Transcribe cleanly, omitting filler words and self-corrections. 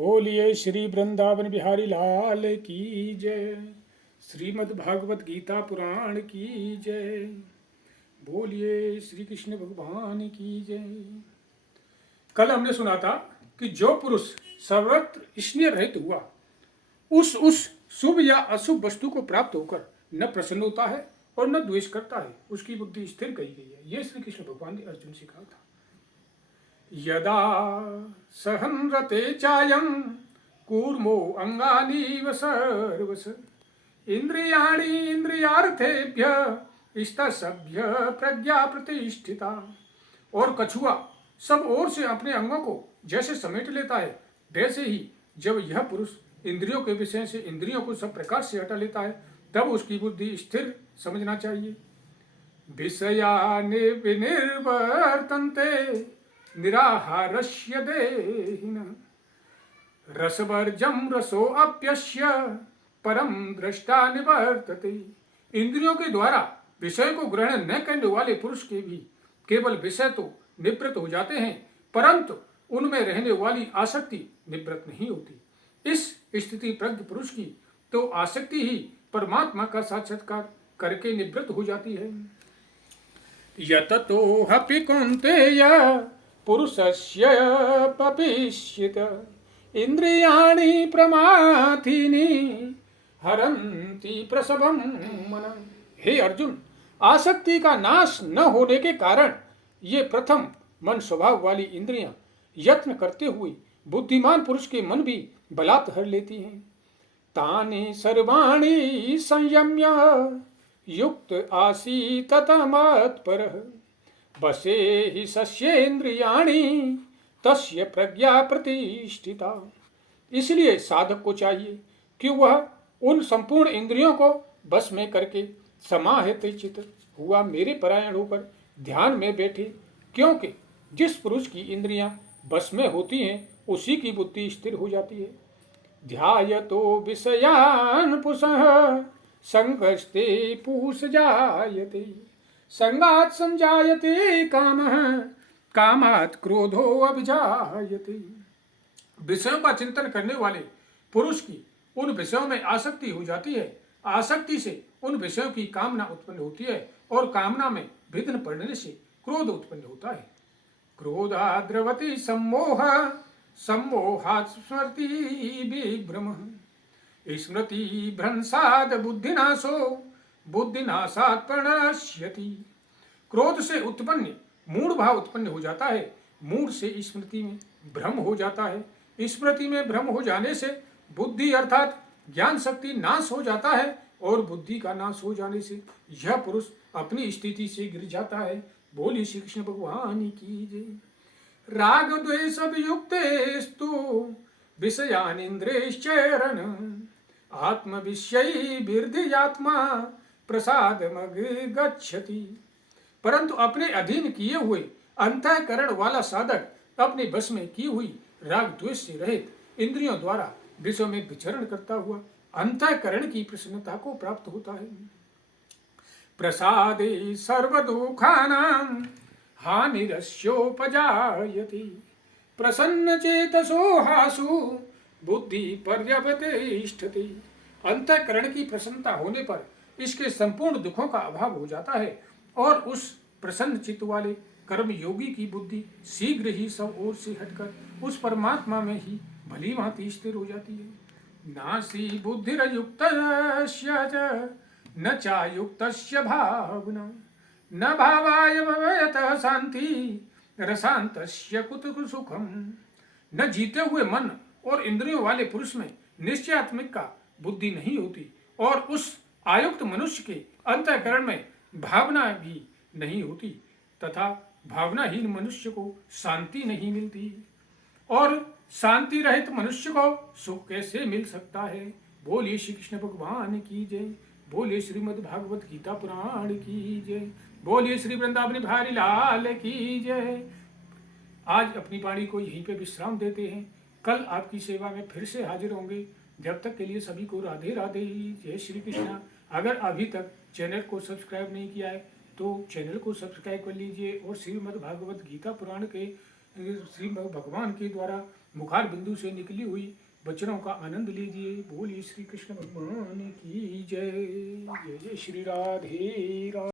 बोलिए श्री वृंदावन बिहारी लाल की जय। श्रीमद् भागवत गीता पुराण की जय। बोलिए श्री कृष्ण भगवान की जय। कल हमने सुना था कि जो पुरुष सर्वत्र स्नेह रहित हुआ उस शुभ या अशुभ वस्तु को प्राप्त होकर न प्रसन्न होता है और न द्वेष करता है, उसकी बुद्धि स्थिर कही गई है। यह श्री कृष्ण भगवान ने अर्जुन से कहा था। यदा सहन रते चायं कूर्मो अंगानीव सर्वस इंद्रियाणि इंद्रियार्थेभ्य स्तसभ्य प्रज्ञा प्रतिष्ठिता। और कछुआ सब ओर से अपने अंगों को जैसे समेट लेता है, वैसे ही जब यह पुरुष इंद्रियों के विषय से इंद्रियों को सब प्रकार से हटा लेता है, तब उसकी बुद्धि स्थिर समझना चाहिए। विषयानि विनिर्वर्तन्ते निराहारस्य देहिनः रसवर्जं रसोऽप्यस्य परम दृष्टा निवर्तते। इंद्रियों के द्वारा विषय को ग्रहण न करने वाले पुरुष के भी केवल विषय तो निवृत्त हो जाते हैं, परंतु उनमें रहने वाली आसक्ति निवृत्त नहीं होती। इस स्थिति प्रज्ञ पुरुष की तो आसक्ति ही परमात्मा का साक्षात्कार करके निवृत्त हो जाती है। यततो हपि कौन्तेय पुरुषस्य पपिष्यत इंद्रियाणि प्रमाथीनि हरन्ति प्रसवं मन। हे अर्जुन, आसक्ति का नाश न होने के कारण ये प्रथम मन स्वभाव वाली इंद्रियां यत्न करते हुए बुद्धिमान पुरुष के मन भी बलात् हर लेती हैं। तानि सर्वाणि संयम्य युक्त आसीत तमत्परः बसे हि सस्येन्द्रियाणि तस्य प्रज्ञा प्रतिष्ठिता। इसलिए साधक को चाहिए कि वह उन संपूर्ण इंद्रियों को बस में करके समाहित चित्त हुआ मेरे परायण होकर ध्यान में बैठे, क्योंकि जिस पुरुष की इंद्रियां बस में होती हैं उसी की बुद्धि स्थिर हो जाती है। ध्यायतो विषयान् पुंसः संगस्ते पूष जायते संगात् संजायते कामः कामात् क्रोधो अभिजायते। विषयों का चिंतन करने वाले पुरुष की उन विषयों में आसक्ति हो जाती है, आसक्ति से उन विषयों की कामना उत्पन्न होती है और कामना में विघ्न पड़ने से क्रोध उत्पन्न होता है। क्रोधाद् द्रवति सम्मोह सम्मोहात् स्मृति विभ्रमः स्मृति भ्रंशाद् बुद्धिनाशो बुद्धिनाशात् प्रणश्यति। क्रोध से उत्पन्न मूढ़ भाव उत्पन्न हो जाता है, मूढ़ से स्मृति में भ्रम हो जाता है, स्मृति में भ्रम हो जाने से बुद्धि अर्थात ज्ञान शक्ति नाश हो जाता है और बुद्धि का नाश हो जाने से यह पुरुष अपनी स्थिति से गिर जाता है। बोली श्री कृष्ण भगवान की जय। राग द्वेष युक्तेस्तु विषयान् इंद्रियश्चरन् आत्म विषयी वृद्धियात्मा प्रसादमग गच्छति। परंतु अपने अधीन किए हुए अंतःकरण वाला साधक अपने बस में की हुई राग द्वेष से रहित इंद्रियों द्वारा विषयों में विचरण करता हुआ अंतःकरण की प्रसन्नता को प्राप्त होता है। प्रसादे सर्वदुःखानां हानिरस्योपजायते प्रसन्न चेतसो हासु बुद्धि पर्यवतिष्ठति। अंतःकरण की प्रसन्नता होने पर इसके संपूर्ण दुखों का अभाव हो जाता है और उस प्रसन्न चित्त वाले कर्म योगी की बुद्धि शीघ्र ही सब ओर से हटकर उस परमात्मा में ही भली भांति स्थिर हो जाती है। नासी बुद्धिर्युक्तस्य न चायुक्तस्य भावना न भावाय भवेत शांति रसांतस्य कुतः सुखम। न जीते हुए मन और इंद्रियों वाले पुरुष में निश्चयात्मिक का बुद्धि नहीं होती और उस आयुक्त मनुष्य के अंतःकरण में भावना भी नहीं होती तथा भावनाहीन मनुष्य को शांति नहीं मिलती और शांति रहित मनुष्य को सुख कैसे मिल सकता है। बोलिए श्री कृष्ण भगवान की जय। बोलिए श्रीमद् भागवत गीता पुराण की जय। बोलिए श्री वृंदावन बिहारी लाल की जय। आज अपनी वाणी को यहीं पे विश्राम देते हैं, कल आपकी सेवा में फिर से हाजिर होंगे। जब तक के लिए सभी को राधे राधे, जय श्री कृष्ण। अगर अभी तक चैनल को सब्सक्राइब नहीं किया है तो चैनल को सब्सक्राइब कर लीजिए और श्रीमद् भागवत गीता पुराण के श्री भगवान के द्वारा मुखार बिंदु से निकली हुई वचनों का आनंद लीजिए। बोलिए श्री कृष्ण भगवान की जय। जय जय श्री राधे राधे।